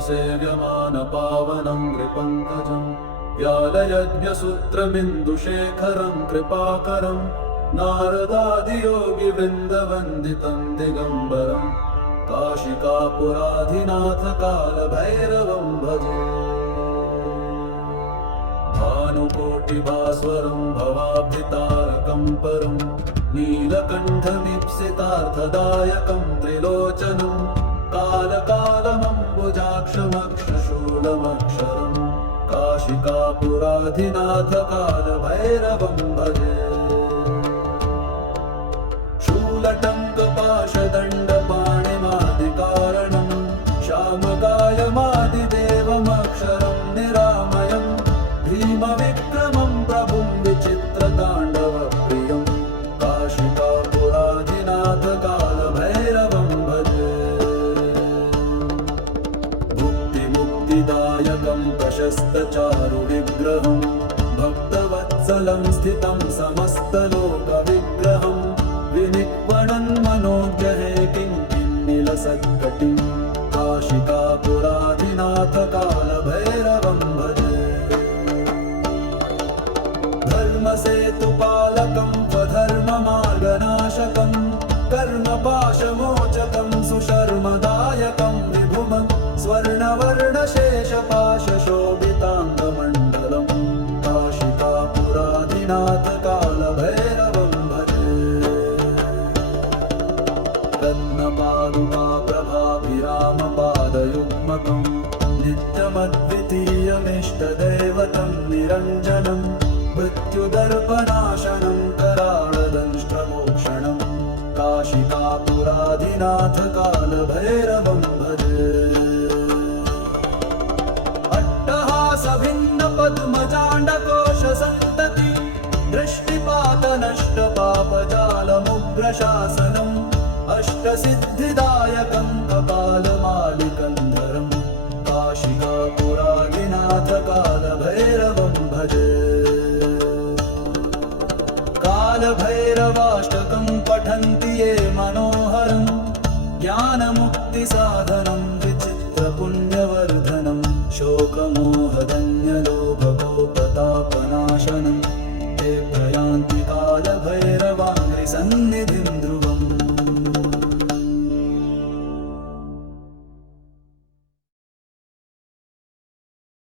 सेव्यमानपावनं नृपङ्कजं व्यालयज्ञसूत्रमिन्दुशेखरं कृपाकरं नारदादियोगिवृन्दवन्दितं दिगम्बरं काशिकापुराधिनाथकालभैरवं भजे। भानुकोटिभास्वरं भवाब्धितारकं परं नीलकण्ठमीप्सितार्थदायकं त्रिलोचनं कालकालमम्बुजाक्षमक्षशूलमक्षरं काशिकापुराधिनाथकालभैरवं भजे। शूलटङ्कपाशदण्डपाणिमादिकारणं श्यामकायमादिदेवमक्षरं निरामयं भीमविक्रमं प्रभुं विचित्रताण्डवप्रियं काशिकापुराधिनाथकालभैरवं भजे। भुक्तिमुक्तिदायकं प्रशस्तचारुविग्रहं भक्तवत्सलं स्थितं समस्तलोकविग्रहं विनिक्वणन् मनोज्ञहे किङ्किन्निलसत्कटिं काशिकापुराधिनाथकालभैरवं भजे। धर्मसेतुपालकं स्वधर्ममार्गनाशकं कर्मपाशमोचकं सुशर्मदायकं विभुमं स्वर्णवर्णशेषपाशशोभिताङ्गमण्डलं काशिकापुराधिनाथकालभैरवं भजे। रत्नपादुकाप्रभाभिरामपादयुग्मकं नित्यमद्वितीयमिष्टदैवतं निरञ्जनं मृत्युदर्पनाशनं कराळदंष्ट्रमोक्षणं काशिकापुराधिनाथकालभैरवं भजे। अट्टहासभिन्नपद्मजाण्डकोशसन्तति दृष्टिपातनष्टपापजालमुग्रशासनम् अष्टसिद्धिदायकं कपालमालिकं